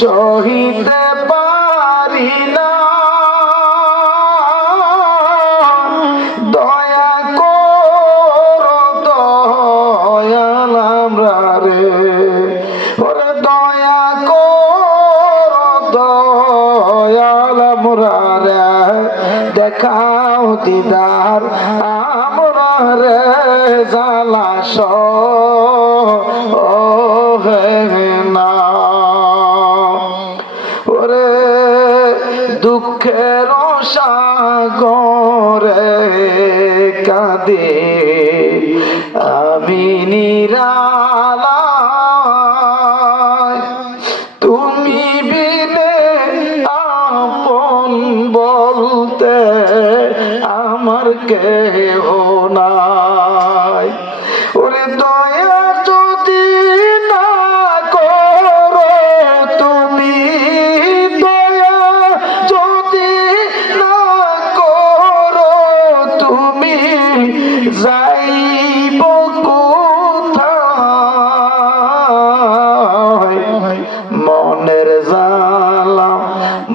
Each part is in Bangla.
সহিতে পারি না, দয়া করো দয়াল আমরা রে, ওরে দয়া করো দয়াল আমরা রে, দেখাও দিদার আমরা রে, জ্বালা সহে না। ওরে দুঃখের সাগরে কাঁদে আমি নিরালায়, তুমি বিনে আপন বলতে আমার কেহ নাই। ওরে দয়া যদি না করো তুমি, দয়া যদি না করো তুমি, যাইব কোথায়, মনের জ্বালা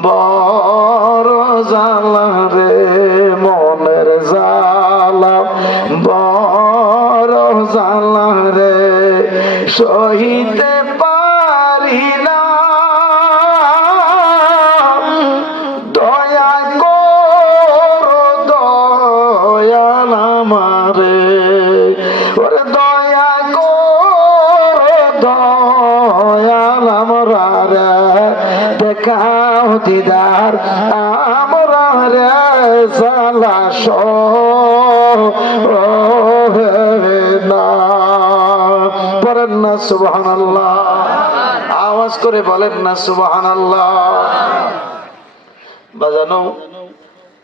বড় জ্বালা রে, মনের জ্বালা বড় জ্বালা রে, সহিতে পারি না, দয়া করো দয়াল আমারে, ওরে দয়া করো দয়াল আমরা রে, দেখাও দিদার আমরা রে, জ্বালা সহে না। পড়েন না সুবহানাল্লাহ, আওয়াজ করে বলেন না সুবহানাল্লাহ। বাজানো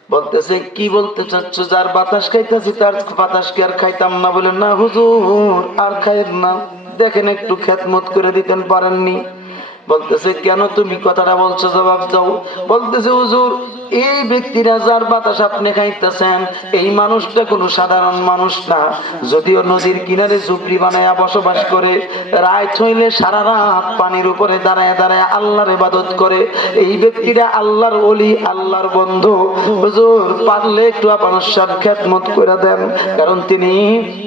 বলতেছে কি বলতে চাচ্ছ, যার বাতাস খাইতেছি তার বাতাস কি আর খাইতাম না? বলেন না হুজুর আর খাইেন না, দেখেন একটু খেদমত করে দিতেন পারেননি। বলতেছে কেন তুমি কথাটা বলছো, জবাব দাও। বলতেছে হুজুর এই ব্যক্তিরা যার বাতাস আপনি খাইতেছেন, এই মানুষটা কোনো সাধারণ মানুষ না, যদিও নদীর কিনারে ঝুপড়ি বানায়া বসবাস করে, রাত হইলে সারা রাত পানির উপরে দাঁড়ায় দাঁড়ায় আল্লাহর ইবাদত করে, এই ব্যক্তিরা আল্লাহর ওলি, আল্লাহর বন্ধু। হুজুর পারলে একটু আপনার সাথে খেদমত করে দেন, কারণ তিনি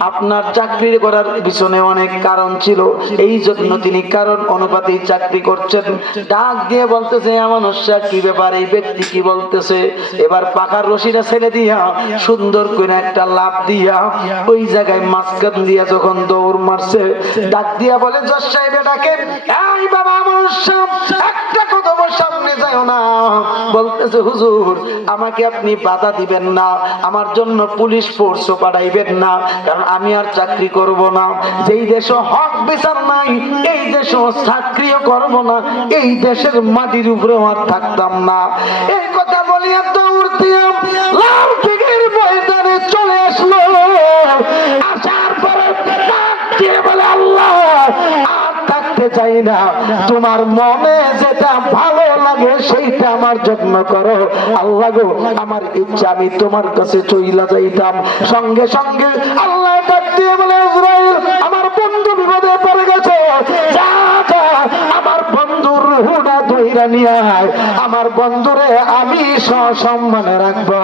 আপনার চাকরি করার পিছনে অনেক কারণ ছিল, এই জন্য তিনি কারণ অনুপাতে চাকরি করছেন। ডাক দিয়ে বলতেছে মানুষটা কি ব্যাপার, এই ব্যক্তি কি বলতেছে। এবার পাকার রশিটা ছেড়ে দিয়া সুন্দর করে একটা লাফ দিয়া ওই জায়গায় মাঝখান দিয়া যখন দৌড় মারছে, ডাক দিয়া বলে জজ সাহেব এটাকে, এই বাবা মানুষটা একটা কদম সামনে যাও না। বলতেছে হুজুর আমাকে আপনি বাধা দিবেন না, আমার জন্য পুলিশ ফোর্সও পাঠাইবেন না, কারণ আমি আর চাকরি করব না। যেই দেশে হক বিচার নাই, এই দেশে চাকরিও করব না, এই দেশের মাটির উপরে আর থাকতাম না। এই কথা বলিয়া দৌড় দিয়া লাল দিঘির ময়দানে চলে আসলো। আসার পরে ডাক দিয়ে বলে আল্লাহ আর থাকতে চাই না, তোমার মনে যেটা ভালো লাগে সেইটা আমার জন্য করো। আল্লাহ গো আমার ইচ্ছা আমি তোমার কাছে চইলা যাইতাম। সঙ্গে সঙ্গে আল্লাহ ডাক দিয়ে বলে ইসরাইল আমার বন্ধু বিপদে পড়ে গেছে, যা যা আমার বন্ধুর রুহুটা ধইরা নিয়ে আয়, আমার বন্ধুরে আমি সসম্মানে রাখবো।